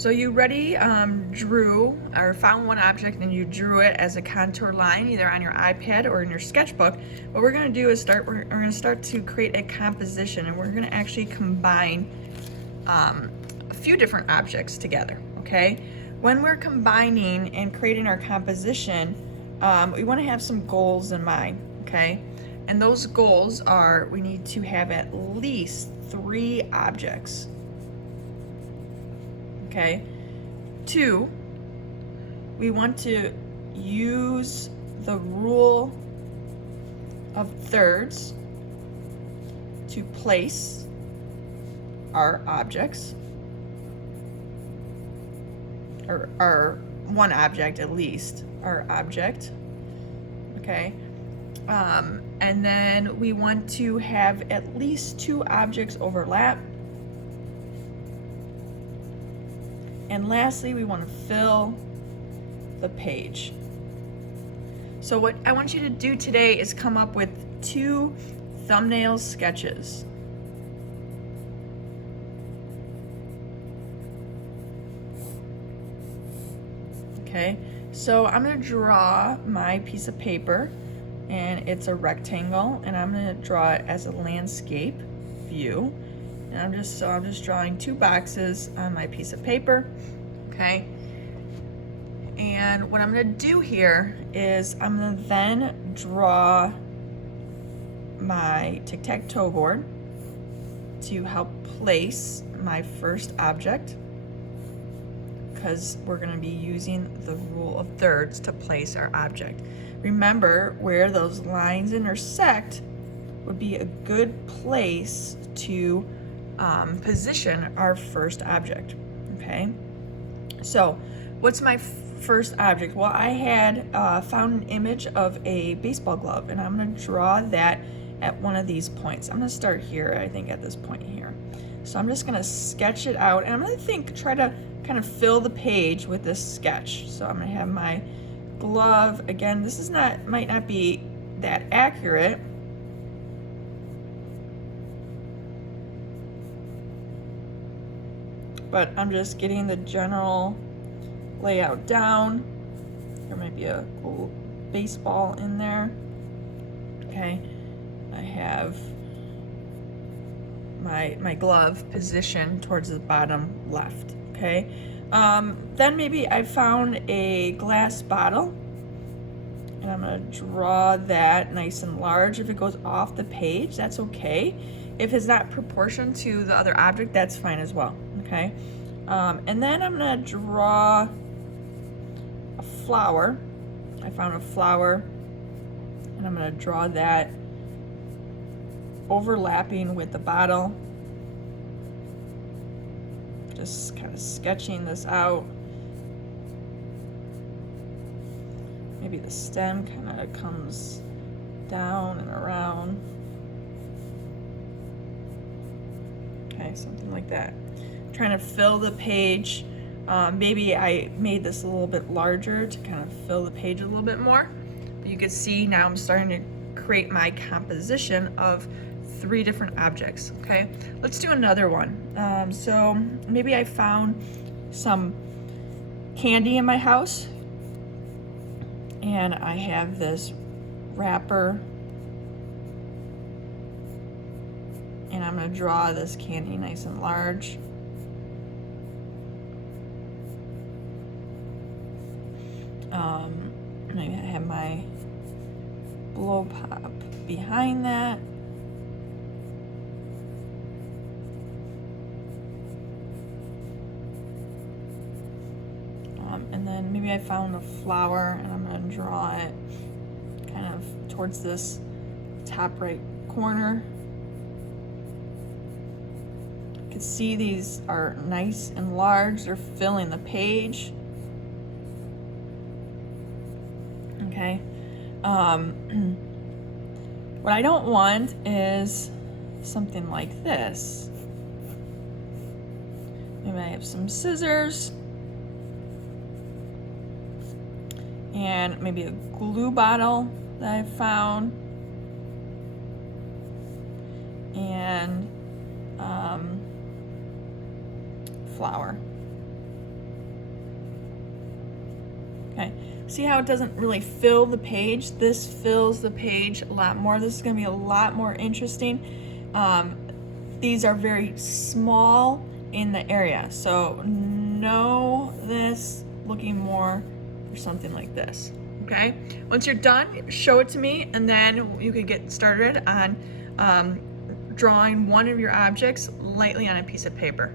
So you already drew or found one object and you drew it as a contour line either on your iPad or in your sketchbook. What we're going to do is we're going to start to create a composition, and we're going to actually combine a few different objects together, okay? When we're combining and creating our composition, we want to have some goals in mind, okay? And those goals are, we need to have at least 3 objects. Okay. 2, we want to use the rule of thirds to place our objects, or our one object at least, our object. Okay. And then we want to have at least 2 objects overlap. And lastly, we want to fill the page. So what I want you to do today is come up with 2 thumbnail sketches. Okay, so I'm going to draw my piece of paper, and it's a rectangle, and I'm going to draw it as a landscape view. And I'm just drawing 2 boxes on my piece of paper, okay? And what I'm gonna do here is I'm gonna then draw my tic-tac-toe board to help place my first object, because we're gonna be using the rule of thirds to place our object. Remember, where those lines intersect would be a good place to position our first object, okay? So what's my first object? Well, I had found an image of a baseball glove, and I'm going to draw that at one of these points. I'm going to start here, I think, at this point here. So I'm just going to sketch it out, and I'm going to try to kind of fill the page with this sketch. So I'm going to have my glove. Again, this is might not be that accurate, but I'm just getting the general layout down. There might be a cool baseball in there. Okay, I have my glove positioned towards the bottom left. Okay, then maybe I found a glass bottle, and I'm gonna draw that nice and large. If it goes off the page, that's okay. If it's not proportioned to the other object, that's fine as well. Okay, and then I'm gonna draw a flower. I found a flower, and I'm gonna draw that overlapping with the bottle. Just kind of sketching this out. Maybe the stem kind of comes down and around. Okay, something like that. Trying to fill the page. Maybe I made this a little bit larger to kind of fill the page a little bit more. But you can see now I'm starting to create my composition of 3 different objects. Okay, let's do another one. So maybe I found some candy in my house, and I have this wrapper, and I'm going to draw this candy nice and large. Maybe I have my blow pop behind that. And then maybe I found a flower, and I'm going to draw it kind of towards this top right corner. You can see these are nice and large. They're filling the page. Okay. What I don't want is something like this. Maybe I have some scissors and maybe a glue bottle that I found, and flour. Okay, see how it doesn't really fill the page? This fills the page a lot more. This is gonna be a lot more interesting. These are very small in the area, so know this looking more for something like this. Okay, once you're done, show it to me, and then you could get started on drawing one of your objects lightly on a piece of paper.